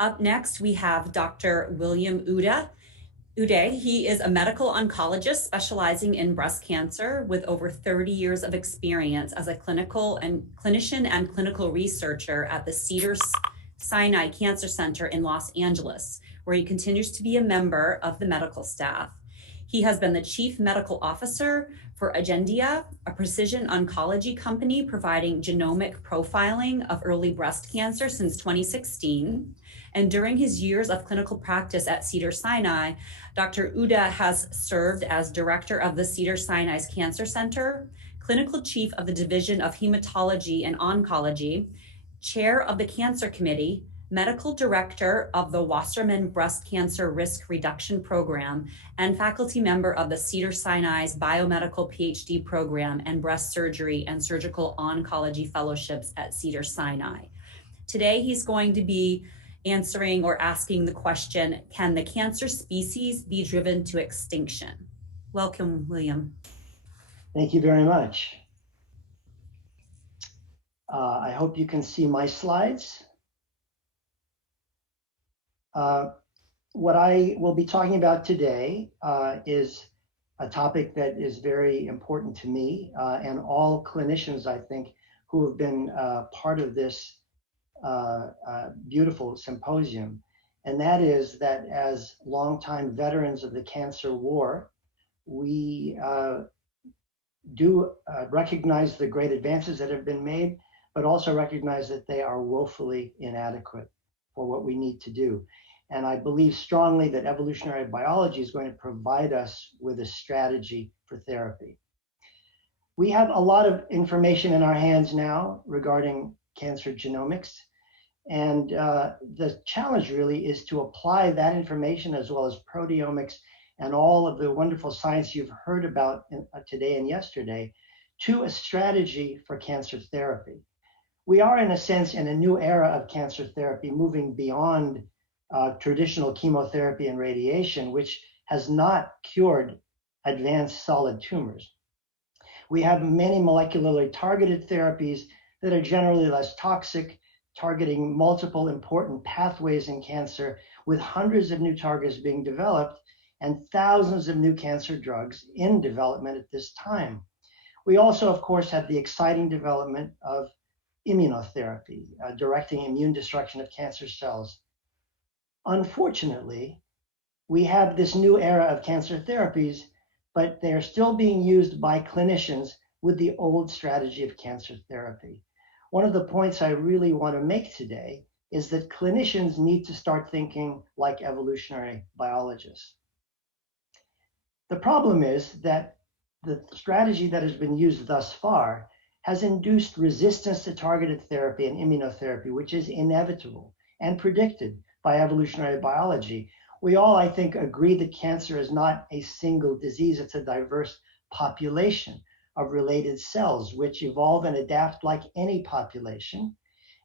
Up next, we have Dr. William Audeh. He is a medical oncologist specializing in breast cancer with over 30 years of experience as a clinician and clinical researcher at the Cedars-Sinai Cancer Center in Los Angeles, where he continues to be a member of the medical staff. He has been the chief medical officer for Agendia, a precision oncology company providing genomic profiling of early breast cancer since 2016. And during his years of clinical practice at Cedars-Sinai, Dr. Audeh has served as director of the Cedars-Sinai's Cancer Center, clinical chief of the Division of Hematology and Oncology, chair of the Cancer Committee, medical director of the Wasserman Breast Cancer Risk Reduction Program, and faculty member of the Cedars-Sinai's Biomedical PhD Program and Breast Surgery and Surgical Oncology Fellowships at Cedars-Sinai. Today, he's going to be answering or asking the question, can the cancer species be driven to extinction? Welcome, William. Thank you very much. I hope you can see my slides. What I will be talking about today is a topic that is very important to me and all clinicians, I think, who have been part of this beautiful symposium. And that is that as longtime veterans of the cancer war, we do recognize the great advances that have been made, but also recognize that they are woefully inadequate for what we need to do. And I believe strongly that evolutionary biology is going to provide us with a strategy for therapy. We have a lot of information in our hands now regarding cancer genomics. And the challenge really is to apply that information as well as proteomics and all of the wonderful science you've heard about today and yesterday to a strategy for cancer therapy. We are, in a sense, in a new era of cancer therapy, moving beyond traditional chemotherapy and radiation, which has not cured advanced solid tumors. We have many molecularly targeted therapies that are generally less toxic, targeting multiple important pathways in cancer, with hundreds of new targets being developed and thousands of new cancer drugs in development at this time. We also, of course, have the exciting development of immunotherapy, directing immune destruction of cancer cells. Unfortunately, we have this new era of cancer therapies, but they are still being used by clinicians with the old strategy of cancer therapy. One of the points I really want to make today is that clinicians need to start thinking like evolutionary biologists. The problem is that the strategy that has been used thus far has induced resistance to targeted therapy and immunotherapy, which is inevitable and predicted by evolutionary biology. We all, I think, agree that cancer is not a single disease, it's a diverse population of related cells which evolve and adapt like any population.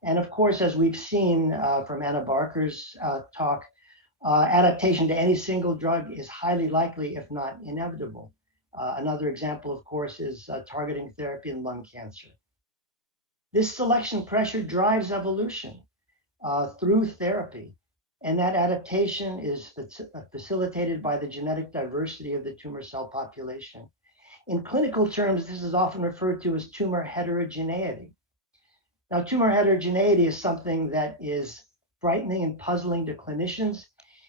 And of course, as we've seen from Anna Barker's talk, adaptation to any single drug is highly likely, if not inevitable. Another example, of course, is targeting therapy in lung cancer. This selection pressure drives evolution through therapy, and that adaptation is facilitated by the genetic diversity of the tumor cell population. In clinical terms, this is often referred to as tumor heterogeneity. Now, tumor heterogeneity is something that is frightening and puzzling to clinicians.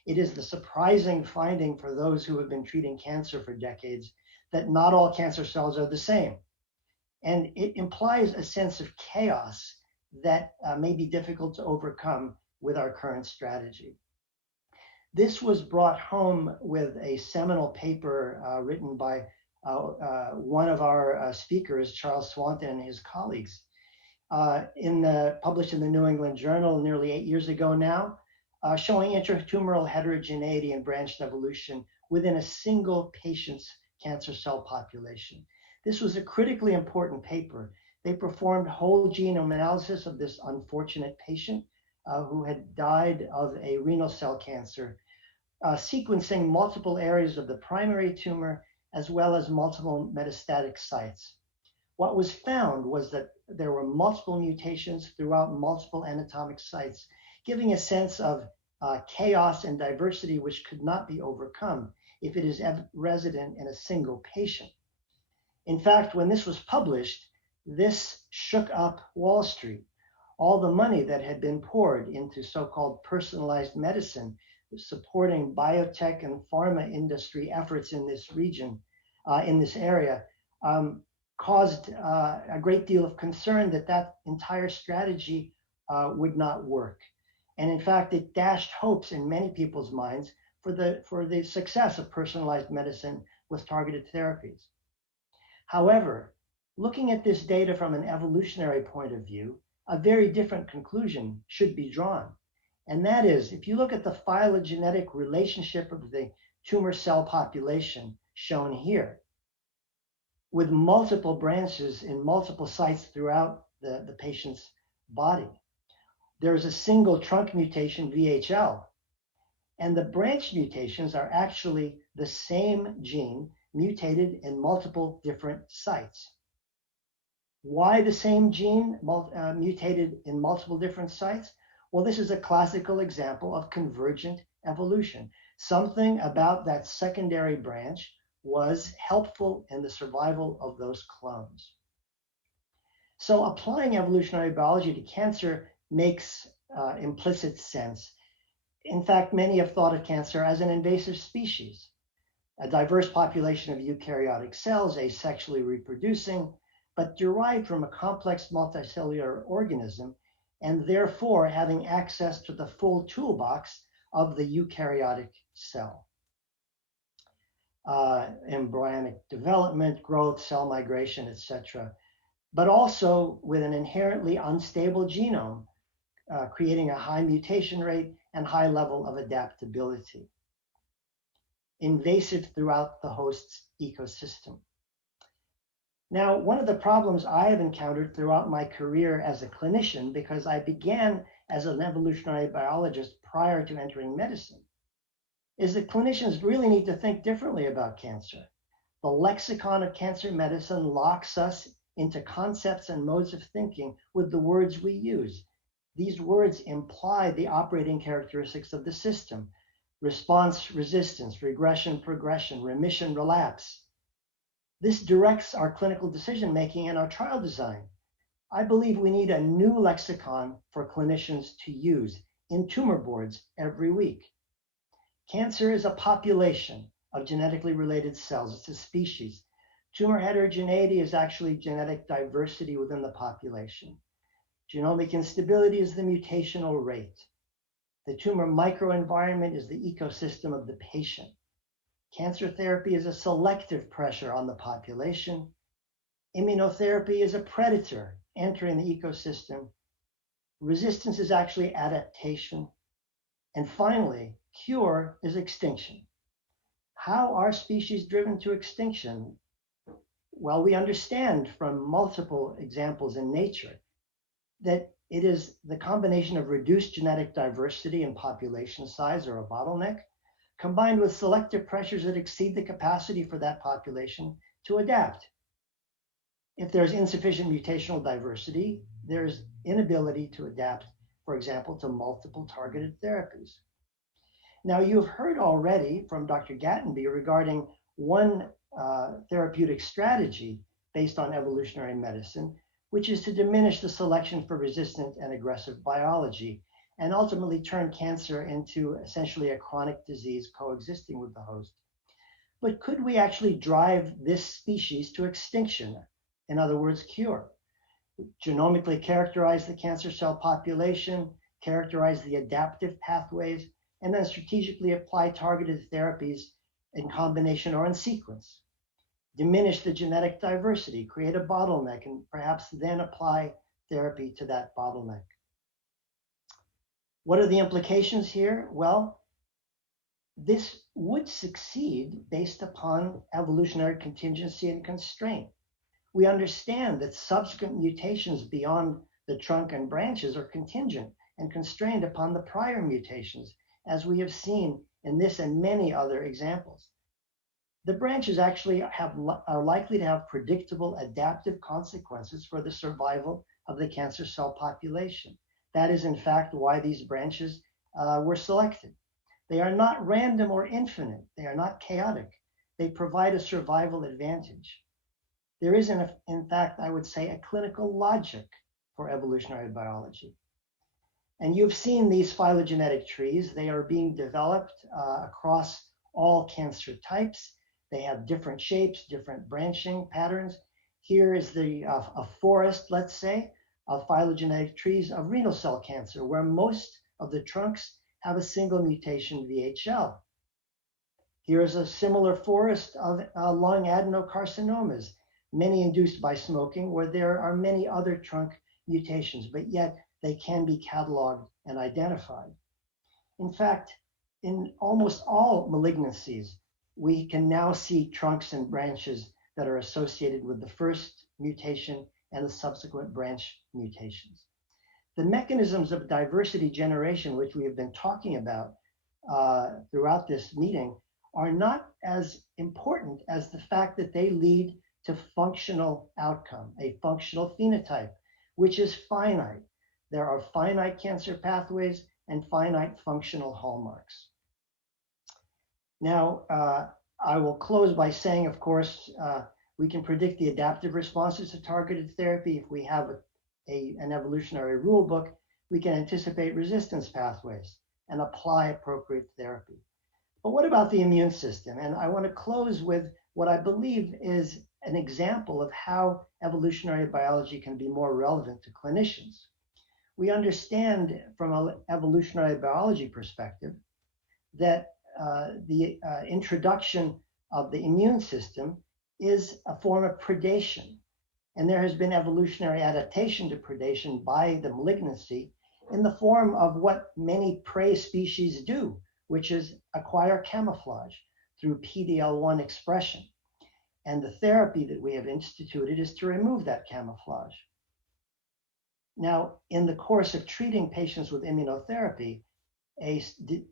It is the surprising finding for those who have been treating cancer for decades that not all cancer cells are the same. And it implies a sense of chaos that may be difficult to overcome with our current strategy. This was brought home with a seminal paper written by one of our speakers, Charles Swanton, and his colleagues, published in the New England Journal nearly 8 years ago now, showing intratumoral heterogeneity and branched evolution within a single patient's cancer cell population. This was a critically important paper. They performed whole genome analysis of this unfortunate patient who had died of a renal cell cancer, sequencing multiple areas of the primary tumor as well as multiple metastatic sites. What was found was that there were multiple mutations throughout multiple anatomic sites, giving a sense of chaos and diversity which could not be overcome if it is resident in a single patient. In fact, when this was published, this shook up Wall Street. All the money that had been poured into so-called personalized medicine, supporting biotech and pharma industry efforts in this region, in this area, caused a great deal of concern that that entire strategy would not work. And in fact, it dashed hopes in many people's minds for the success of personalized medicine with targeted therapies. However, looking at this data from an evolutionary point of view, a very different conclusion should be drawn. And that is, if you look at the phylogenetic relationship of the tumor cell population shown here, with multiple branches in multiple sites throughout the patient's body, there is a single trunk mutation, VHL, and the branch mutations are actually the same gene mutated in multiple different sites. Why the same gene mutated in multiple different sites? Well, this is a classical example of convergent evolution. Something about that secondary branch was helpful in the survival of those clones. So applying evolutionary biology to cancer makes implicit sense. In fact, many have thought of cancer as an invasive species, a diverse population of eukaryotic cells, asexually reproducing, but derived from a complex multicellular organism, and therefore having access to the full toolbox of the eukaryotic cell. Embryonic development, growth, cell migration, etc., but also with an inherently unstable genome, creating a high mutation rate and high level of adaptability. Invasive throughout the host's ecosystem. Now, one of the problems I have encountered throughout my career as a clinician, because I began as an evolutionary biologist prior to entering medicine, is that clinicians really need to think differently about cancer. The lexicon of cancer medicine locks us into concepts and modes of thinking with the words we use. These words imply the operating characteristics of the system: response, resistance, regression, progression, remission, relapse. This directs our clinical decision-making and our trial design. I believe we need a new lexicon for clinicians to use in tumor boards every week. Cancer is a population of genetically related cells. It's a species. Tumor heterogeneity is actually genetic diversity within the population. Genomic instability is the mutational rate. The tumor microenvironment is the ecosystem of the patient. Cancer therapy is a selective pressure on the population. Immunotherapy is a predator entering the ecosystem. Resistance is actually adaptation. And finally, cure is extinction. How are species driven to extinction? Well, we understand from multiple examples in nature that it is the combination of reduced genetic diversity and population size, or a bottleneck, combined with selective pressures that exceed the capacity for that population to adapt. If there's insufficient mutational diversity, there's inability to adapt, for example, to multiple targeted therapies. Now, you've heard already from Dr. Gattenby regarding one therapeutic strategy based on evolutionary medicine, which is to diminish the selection for resistant and aggressive biology, and ultimately turn cancer into essentially a chronic disease coexisting with the host. But could we actually drive this species to extinction? In other words, cure. Genomically characterize the cancer cell population, characterize the adaptive pathways, and then strategically apply targeted therapies in combination or in sequence. Diminish the genetic diversity, create a bottleneck, and perhaps then apply therapy to that bottleneck. What are the implications here? Well, this would succeed based upon evolutionary contingency and constraint. We understand that subsequent mutations beyond the trunk and branches are contingent and constrained upon the prior mutations, as we have seen in this and many other examples. The branches actually are likely to have predictable adaptive consequences for the survival of the cancer cell population. That is, in fact, why these branches were selected. They are not random or infinite. They are not chaotic. They provide a survival advantage. There is, in fact, I would say, a clinical logic for evolutionary biology. And you've seen these phylogenetic trees. They are being developed across all cancer types. They have different shapes, different branching patterns. Here is a forest, let's say, of phylogenetic trees of renal cell cancer, where most of the trunks have a single mutation VHL. Here is a similar forest of lung adenocarcinomas, many induced by smoking, where there are many other trunk mutations, but yet they can be cataloged and identified. In fact, in almost all malignancies, we can now see trunks and branches that are associated with the first mutation and the subsequent branch mutations. The mechanisms of diversity generation, which we have been talking about throughout this meeting, are not as important as the fact that they lead to functional outcome, a functional phenotype, which is finite. There are finite cancer pathways and finite functional hallmarks. Now, I will close by saying, of course, we can predict the adaptive responses to targeted therapy. If we have an evolutionary rule book, we can anticipate resistance pathways and apply appropriate therapy. But what about the immune system? And I want to close with what I believe is an example of how evolutionary biology can be more relevant to clinicians. We understand from an evolutionary biology perspective that the introduction of the immune system is a form of predation. And there has been evolutionary adaptation to predation by the malignancy in the form of what many prey species do, which is acquire camouflage through PD-L1 expression. And the therapy that we have instituted is to remove that camouflage. Now, in the course of treating patients with immunotherapy, a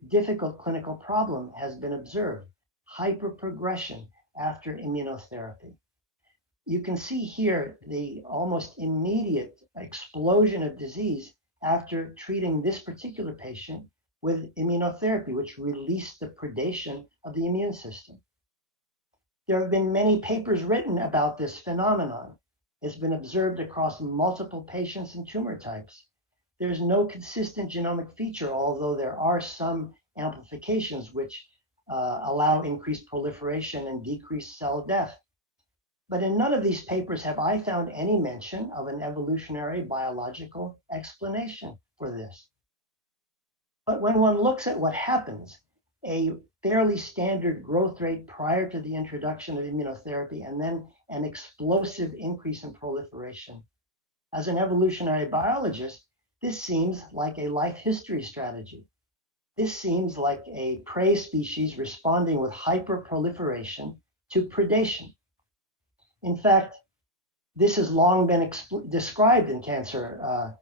difficult clinical problem has been observed: hyperprogression after immunotherapy. You can see here the almost immediate explosion of disease after treating this particular patient with immunotherapy, which released the predation of the immune system. There have been many papers written about this phenomenon. It's been observed across multiple patients and tumor types. There's no consistent genomic feature, although there are some amplifications which allow increased proliferation and decreased cell death. But in none of these papers have I found any mention of an evolutionary biological explanation for this. But when one looks at what happens, a fairly standard growth rate prior to the introduction of immunotherapy and then an explosive increase in proliferation. As an evolutionary biologist, this seems like a life history strategy. This seems like a prey species responding with hyperproliferation to predation. In fact, this has long been described in cancer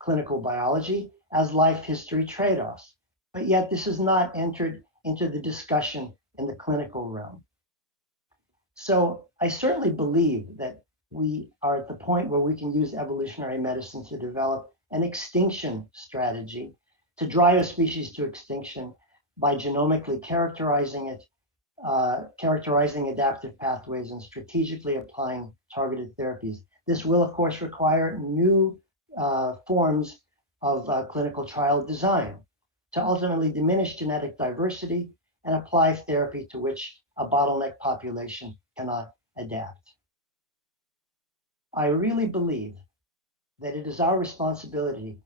clinical biology as life history trade-offs, but yet this has not entered into the discussion in the clinical realm. So I certainly believe that we are at the point where we can use evolutionary medicine to develop an extinction strategy to drive a species to extinction by genomically characterizing it, characterizing adaptive pathways, and strategically applying targeted therapies. This will, of course, require new forms of clinical trial design to ultimately diminish genetic diversity and apply therapy to which a bottleneck population cannot adapt. I really believe that it is our responsibility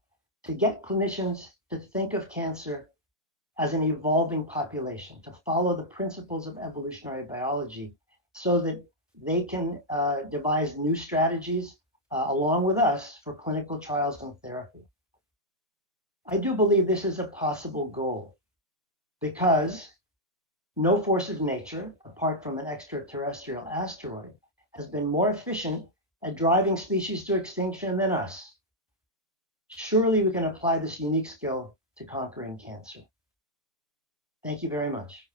to get clinicians to think of cancer as an evolving population, to follow the principles of evolutionary biology so that they can devise new strategies along with us for clinical trials and therapy. I do believe this is a possible goal because no force of nature, apart from an extraterrestrial asteroid, has been more efficient at driving species to extinction than us. Surely we can apply this unique skill to conquering cancer. Thank you very much.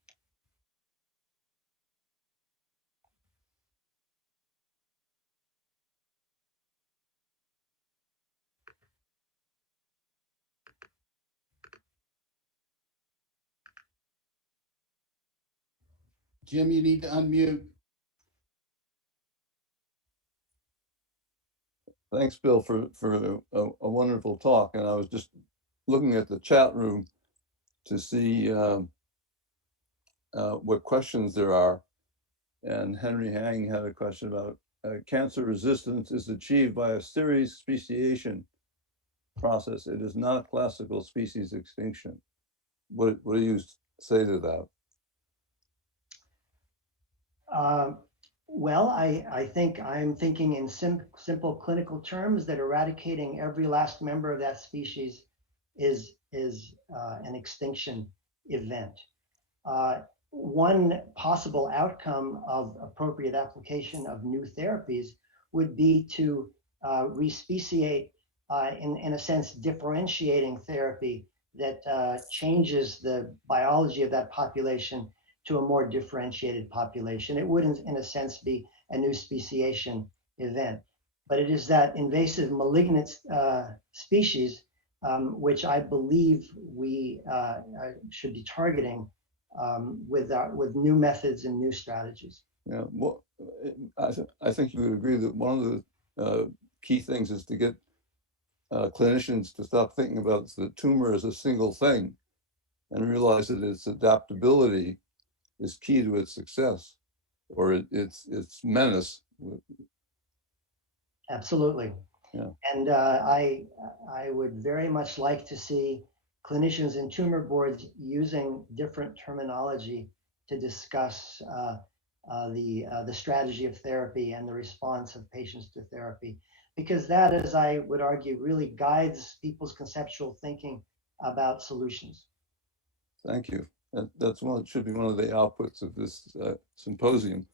Jim, you need to unmute. Thanks, Bill, for a wonderful talk. And I was just looking at the chat room to see what questions there are. And Henry Hang had a question about cancer resistance is achieved by a series speciation process. It is not classical species extinction. What do you say to that? Well, I think I'm thinking in simple clinical terms that eradicating every last member of that species is an extinction event. One possible outcome of appropriate application of new therapies would be to respeciate, in a sense, differentiating therapy that changes the biology of that population to a more differentiated population. It would, in a sense, be a new speciation event. But it is that invasive malignant species which I believe we should be targeting with new methods and new strategies. Yeah, well, I think you would agree that one of the key things is to get clinicians to stop thinking about the tumor as a single thing and realize that its adaptability is key to its success or its menace. Absolutely. Yeah. And I would very much like to see clinicians and tumor boards using different terminology to discuss the strategy of therapy and the response of patients to therapy, because that, as I would argue, really guides people's conceptual thinking about solutions. Thank you. That's should be one of the outputs of this symposium.